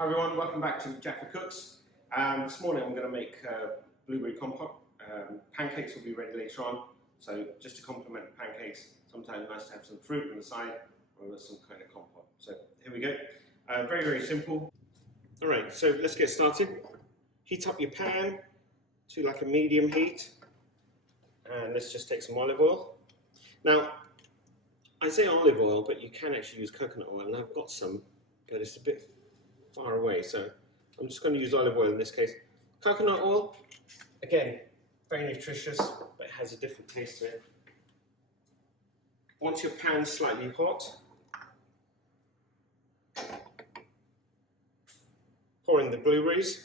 Hi everyone, welcome back to Jaffa Cooks. This morning I'm going to make blueberry compote. Pancakes will be ready later on, so just to complement the pancakes, sometimes nice to have some fruit on the side or some kind of compote. So here we go. Very, very simple. Alright, so let's get started. Heat up your pan to like a medium heat, and let's just take some olive oil. Now, I say olive oil, but you can actually use coconut oil, and I've got some, but it's a bit far away, so I'm just going to use olive oil in this case. Coconut oil, again, very nutritious, but it has a different taste to it. Once your pan's slightly hot, pour in the blueberries.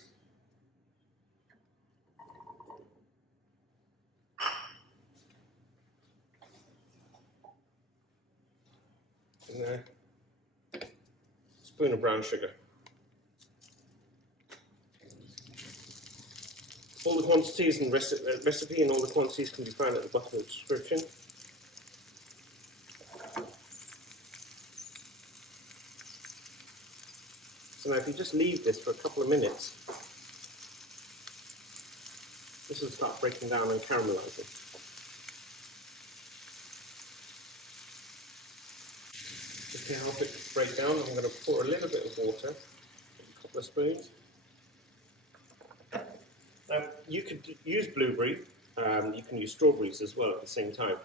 And a spoon of brown sugar. All the quantities and recipe and all the quantities can be found at the bottom of the description. So now if you just leave this for a couple of minutes, this will start breaking down and caramelizing. Just to help it break down, I'm going to pour a little bit of water, a couple of spoons. You could use blueberry, you can use strawberries as well at the same time.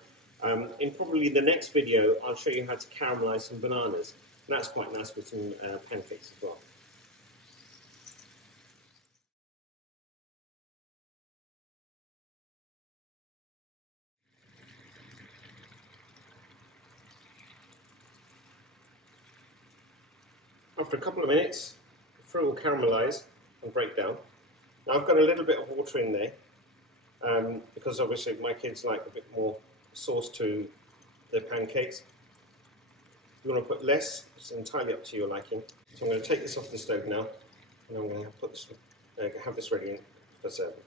In probably the next video, I'll show you how to caramelize some bananas. And that's quite nice with some pancakes as well. After a couple of minutes, the fruit will caramelize and break down. Now I've got a little bit of water in there, because obviously my kids like a bit more sauce to their pancakes. If you want to put less, it's entirely up to your liking. So I'm going to take this off the stove now, and I'm going to put this, have this ready for serving.